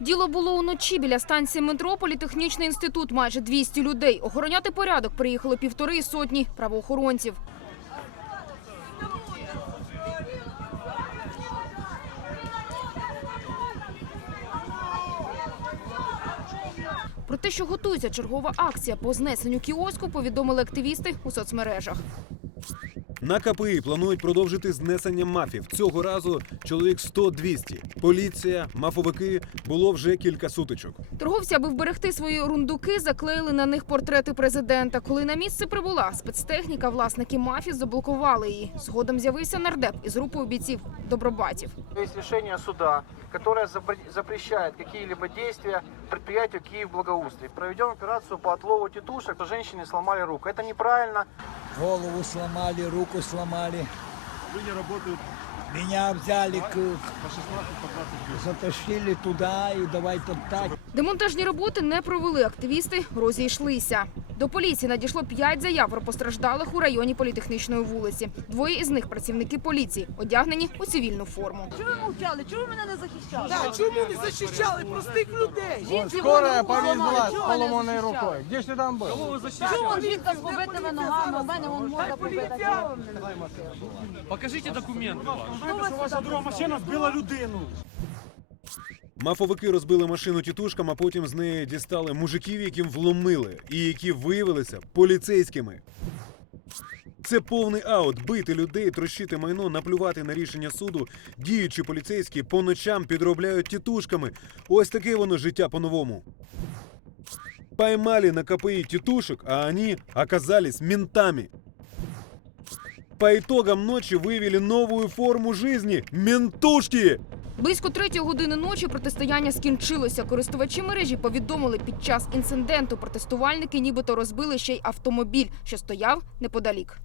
Діло було уночі біля станції метро Політехнічний інститут. Майже 200 людей. Охороняти порядок приїхали півтори сотні правоохоронців. Про те, що готується чергова акція по знесенню кіоску, повідомили активісти у соцмережах. На КПІ планують продовжити знесення мафів. Цього разу чоловік 100-200. Поліція, мафовики було вже кілька сутичок. Торговці, аби вберегти свої рундуки, заклеїли на них портрети президента. Коли на місце прибула спецтехніка, власники мафії заблокували її. Згодом з'явився нардеп із групою бійців добробатів. Есть решение суда, которое запре- запрещает какие-либо действия предприятию Киев Благоустрой. Проведем операцию по отлову тетушек, женщине сломали руку. Это неправильно. Голову сломали, руку сломали. Меня взяли, к... затащили туда и давай топтать. Демонтажні роботи не провели. Активісти розійшлися. До поліції надійшло п'ять заяв про постраждалих у районі політехнічної вулиці. Двоє із них працівники поліції, одягнені у цивільну форму. Чого ви мовчали? Чого ви мене не захищали? Так, чому не захищали простих людей? Жінці Скорая повезла с поломанной рукой. Где ж ты там был? Чого жінка з побитими ногами? У мене вон морда побита. Покажіть документи вас сюди машина збила людину. Мафовики розбили машину тітушкам, а потім з неї дістали мужиків, яким вломили, і які виявилися поліцейськими. Це повний аут бити людей, трощити майно, наплювати на рішення суду. Діючі поліцейські по ночам підробляють тітушками. Ось таке воно життя по-новому. Поймали на КПИ тетушек, а они оказались ментами. По итогам ночи выявили новую форму жизни – ментушки! Близько третьої години ночі протистояння скінчилося. Користувачі мережі повідомили, під час інциденту протестувальники нібито розбили ще й автомобіль, що стояв неподалік.